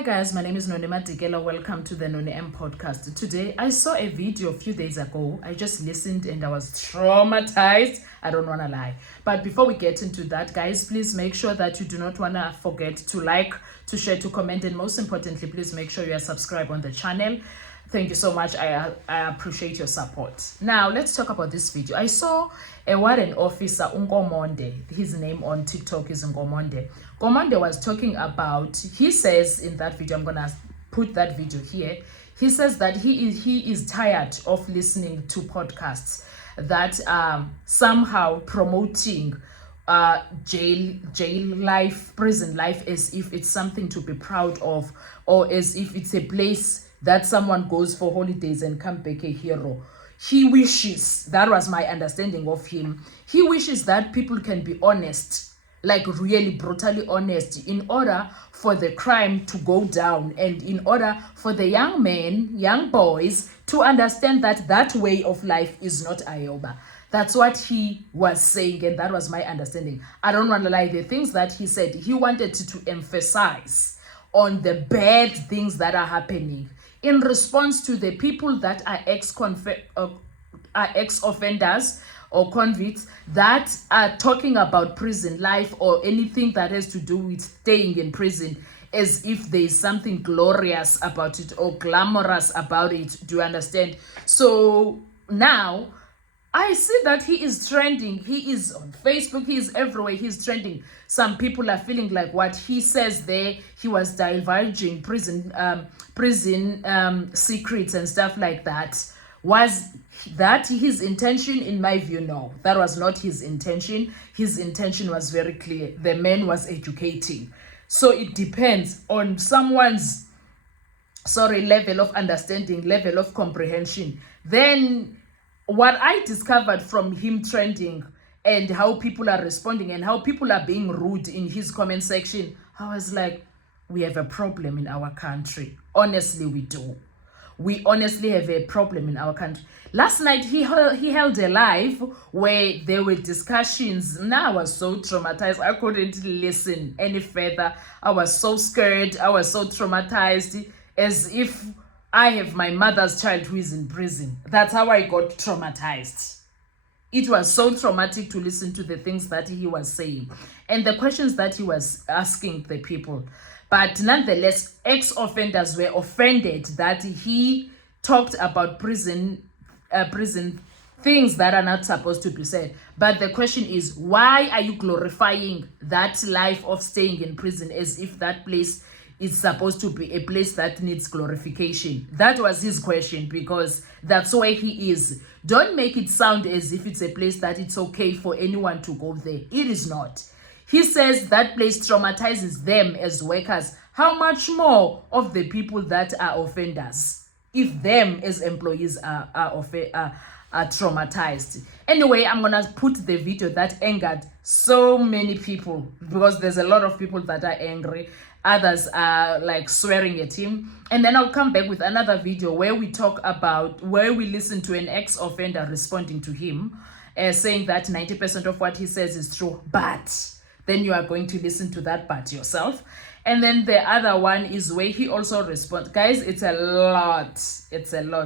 Hi guys, my name is Noni Madikela. Welcome to the Noni M podcast. Today, I saw a video a few days ago. I just listened and I was traumatized. I don't want to lie. But before we get into that, guys, please make sure that you do not want to forget to like, to share, to comment, and most importantly, please make sure you are subscribed on the channel. Thank you so much. I appreciate your support. Now, let's talk about this video. I saw a warrant officer, Nkomonde. His name on TikTok is Nkomonde. Nkomonde was talking about, he says in that video, I'm going to put that video here. He says that he is tired of listening to podcasts that somehow promoting jail life, prison life, as if it's something to be proud of, or as if it's a place that someone goes for holidays and come back a hero. He wishes, that was my understanding of him, he wishes that people can be honest, like really brutally honest, in order for the crime to go down and in order for the young men, young boys to understand that that way of life is not Ayoba. That's what he was saying, and that was my understanding. I don't want to lie, the things that he said, he wanted to emphasize on the bad things that are happening in response to the people that are ex-offenders or convicts that are talking about prison life or anything that has to do with staying in prison as if there is something glorious about it or glamorous about it. Do you understand? So now I see that he is trending. He is on Facebook. He is everywhere. He's trending. Some people are feeling like what he says there, he was divulging prison secrets and stuff like that. Was that his intention? In my view, no. That was not his intention. His intention was very clear. The man was educating. So it depends on someone's, level of understanding, level of comprehension. Then what I discovered from him trending and how people are responding and how people are being rude in his comment section, I was like, we have a problem in our country. Honestly, we do. We honestly have a problem in our country. Last night, he held a live where there were discussions. Now I was so traumatized. I couldn't listen any further. I was so scared. I was so traumatized, as if I have my mother's child who is in prison. That's how I got traumatized. It was so traumatic to listen to the things that he was saying and the questions that he was asking the people. But nonetheless, ex-offenders were offended that he talked about prison things that are not supposed to be said. But the question is, why are you glorifying that life of staying in prison as if that place is supposed to be a place that needs glorification? That was his question, because that's where he is. Don't make it sound as if it's a place that it's okay for anyone to go there. It is not. He says that place traumatizes them as workers. How much more of the people that are offenders, if them as employees are traumatized? Anyway, I'm going to put the video that angered so many people, because there's a lot of people that are angry. Others are like swearing at him. And then I'll come back with another video where we listen to an ex-offender responding to him, saying that 90% of what he says is true, but then you are going to listen to that part yourself. And then the other one is where he also responds. Guys, it's a lot,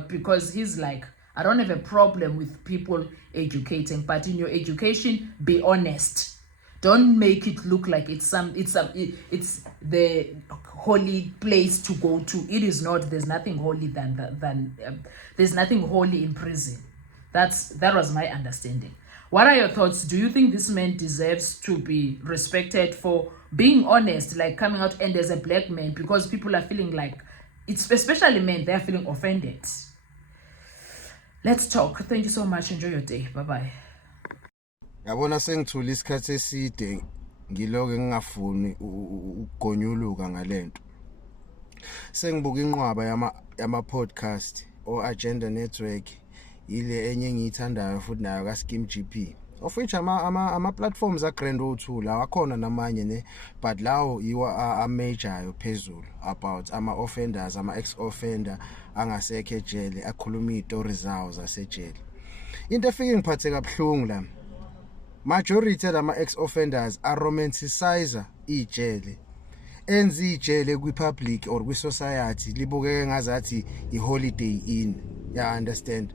because he's like, I don't have a problem with people educating, but in your education, be honest. Don't make it look like it's the holy place to go to. It is not. There's nothing holy there's nothing holy in prison. That was my understanding. What are your thoughts? Do you think this man deserves to be respected for being honest, like coming out and as a black man, because people are feeling like, it's especially men, they're feeling offended? Let's talk. Thank you so much. Enjoy your day. Bye-bye. Yabona sengithula isikhathi eside ngiloke ngingafuni ukugonyuluka ngalento. Sengibuka inqwaba yama podcast o Agenda Network, ile enye engiyithandayo futhi nayo ka Scheme GP. Of which ama platforms a Grand O2 la akhona namanye ne, but lawo yiwa a major phezulu about ama offenders, ama ex-offender angasekho ejele, akhuluma izitori zawo zasejele. Into efike ngiphathe kabuhlungu la, majority lama ex-offenders are romanticizer ijele enza ijele kwi-public or kwi-society libukeke ngazathi i-holiday inn, ya understand.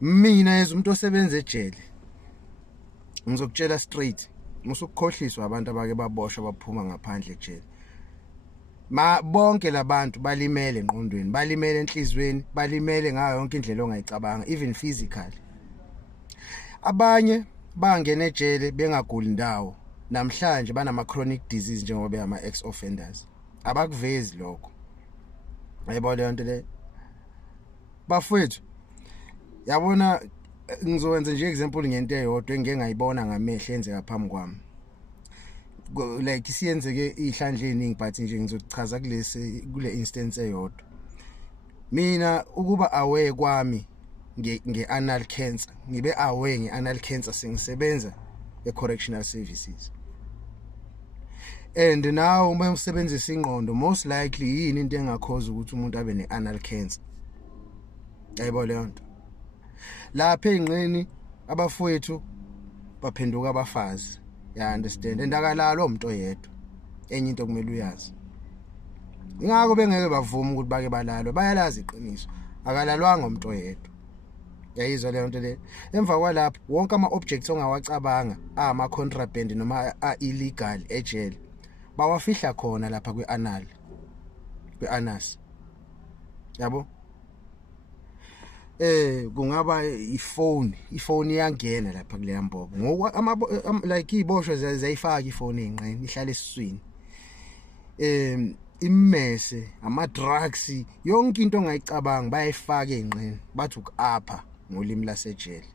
Mina as umuntu osebenza ejele ngizokutshela straight, musukukhohliswa abantu abake baboshwa baphuma ngaphandle ejele. Bonke labantu balimele engqondweni, balimele enhlizweni, balimele ngayo yonke indlela ongayicabanga, even physically. Abanye bangena ejele bengaguli ndawo, namhlanje banama chronic disease njengoba beyama ex offenders. Abakuvezi lokho. Ayibona le nto le. Bafowethu, yabona ngizowenza nje example ngento eyodwa engeke ngayibona ngamehlo enzeka phambi kwami. Like siyenzeke ihlandla eziningi but nje ngizochaza kule instance eyodwa. Mina ukuba aware kwami nge-anal cancer, ngibe aware nge-anal cancer sengisebenza e-correctional services. And now uma usebenzisa ingqondo, most likely yini into engakhoza ukuthi umuntu abe ne-anal cancer. Ayibona leyo nto. Lapha engqeni abafowethu baphenduka abafazi. Ya understand, endakalalo umuntu oyedwa. Enye into kumele uyazi. Ingakho bengeke bavuma ukuthi bake balalwe, bayalazi iqiniso. Akalalwanga umuntu oyedwa. Yayizwa leyo nto le. Emva kwalapho wonke ama objects ongawacabanga ama contraband noma illegal ejele bawafihla khona lapha kwi-anal, kwi-anus. Yabo? Kungaba ifone iyangena lapha kule yambobo. Ngoku like iboshwe zayifaka ifone engqeni ihlala esiswini. Immese, ama drugs, yonke into ongayicabanga bayayifaka engqeni, bathi ukapha ngolimi lasejele.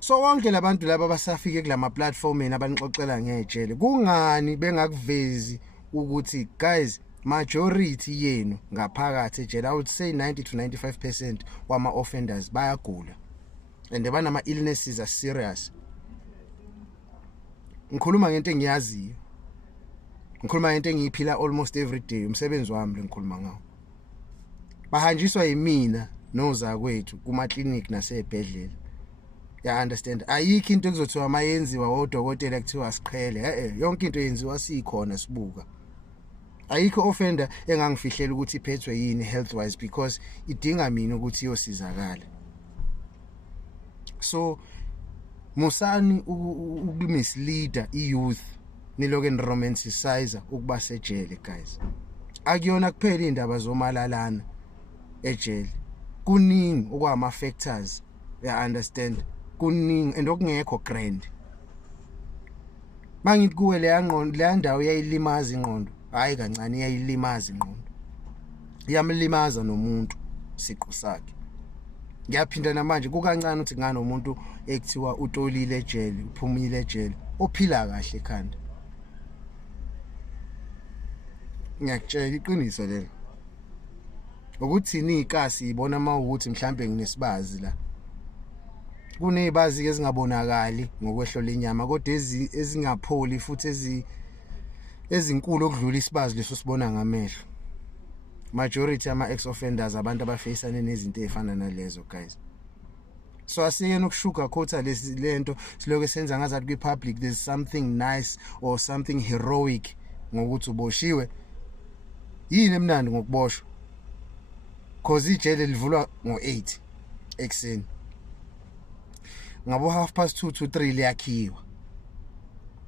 So wonke labantu laba basafike kulama platformeni abanixoxela ngejele, kungani bengakuvezi ukuthi guys, majority yenu ngaphakathi ejele, I would say 90 to 95% wama offenders bayagula and banama illnesses are serious. Ngikhuluma ngento engiyaziyo, ngikhuluma ngento engiyiphila almost every day, umsebenzi wami lo ngikhuluma ngawo. Bahanjiswa yimina noza kwethu kuma clinic nasebhedlela. Ya understand, ayikho into ekuzothiwa mayenziwa odokotela ekuthiwa siqhele, yonke into yenziwa sikhona sibuka. Ayikho offender engangifihlela ukuthi iphethwe yini health wise because idinga mina ukuthi iyosizakala. So musani ukumisleader i-youth niloke romanticize ukuba sejele guys. Akuyona kuphela indaba zomalalana ejele, kuningi okwama factors, ya understand, kuningi and okungekho grand. Mangithi kuwe le ndawo yayilimaza ingqondo, hayi kancane iyayilimaza ingqondo, iyamlimaza nomuntu siqu sakhe. Ngiyaphinda namanje kukancane ukuthi ngane umuntu ekuthiwa utolile ejele, uphumile ejele, ophila kahle ekhanda. Ngiyakutshela iqiniso lelo, ukuthi nikasi ibona mawukuthi mhlambe nginesibazi la, kunezibazi ezingabonakali ngokwehlo lenyama kodwa ezingapholi futhi ezinkulu okudlula isibazi leso sibona ngamehlo. Majority ama ex offenders abantu abafaceane nezinto ezifana nalezo guys. So asiyena ukushuka khotha lento siloke senza ngazathi kwi public there's something nice or something heroic ngokuthi uboshiwe. Yini emnandi ngokuboshwa? Cause ijele livulwa ngo8 ekseni. Ngabo 2:30 to 3 liyakhiwa.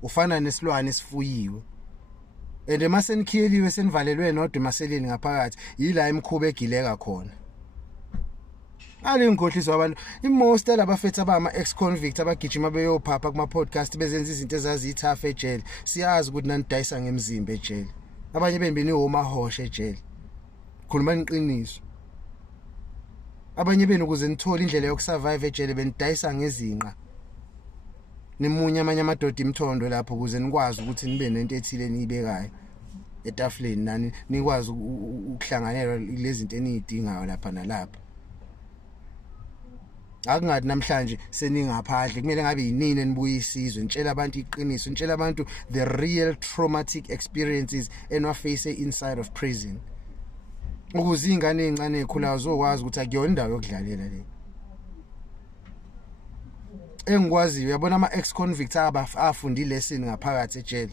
Ufana nesilwane esifuyiwe. Ende masenikhiyeliwe senivalelwe nodwa emaseleni ngaphakathi, yila imkhuba egileka khona. Alingohliswa abantu, imost labafethu abama ex convict abagijima beyophapha kuma podcast bezenza izinto ezazithafa ejele. Siyazi ukuthi nanidayisa ngemzimba ejele. Abanye bembeni omahosha ejele. Khuluma iqiniso. Abanye benu ukuze nithola indlela yokusurvive ejele benidayisa ngezinqa. Nimunye amanye amadoda imthondo lapho ukuze nikwazi ukuthi nibe nento ethile niyibekayo etafuleni nani nikwazi ukuhlanganela lezi zinto enidingayo lapha nalapha. Akungathi namhlanje seningaphandle kumele ngabe yinini enibuya isizwe nitshela abantu iqiniso, nitshela abantu the real traumatic experiences enwaface inside of prison. Ukuze ingane ezincane ezikhulayo zokwazi ukuthi akuyona indawo yokudlalela le. Engikwaziyo yabona ama ex convict afunda ilesson ngaphakathi ejele.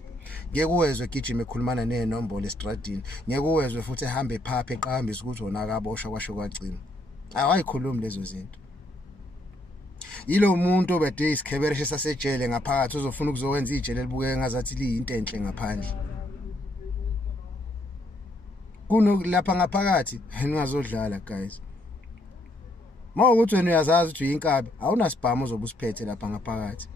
ngeke uwezwe gijima ekhulumana nenombolo estradini ngeke uwezwe futhi ehambe phapha eqhambisa ukuthi wona akaboshwa kwasho kwagcina awayikhulumi lezo zinto yilo muntu obede isikhebereshe sasejele ngaphakathi uzofuna ukuzowenza ijele elibukeka ngazathi liyinto enhle ngaphandle kuno lapha ngaphakathi ningazodlala guys mawukuthi wena uyazazi ukuthi uyinkabi awunasibhamu ozobe usiphethe lapha ngaphakathi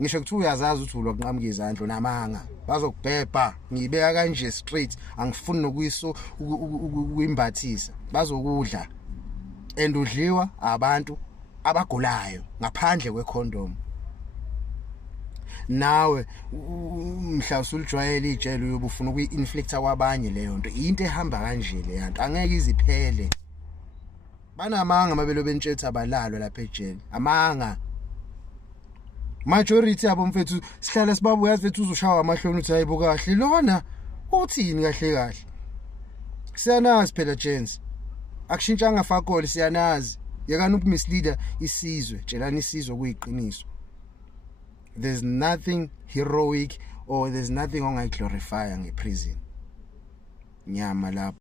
ngisho ukuthi uyazazi ukuthi ulwa kunqamuka izandla namanga bazokubhebha ngibeka kanje straight angifuni nokuyiso ukuyimbathisa bazokudla endudliwa abantu abagulayo ngaphandle kwecondom nawe mhla usulijwayele ijele uyobufuna ukuinflicta kwabanye leyo nto into ehamba kanje le yanto angeke iziphele banamanga mabelo bentshetsha abalalwe lapha ejele amanga majority yabo mfethu sihlala sibabuya mfethu uzoshawa amahloni uthi hayibo kahle lona uthini kahle kahle siyanazi phela gents akushintshanga fakole siyanazi yakani ukumisleader isizwe tshelani isizwe kuyiqiniso there's nothing heroic or there's nothing ongayiglorify ngeprison nyama lapho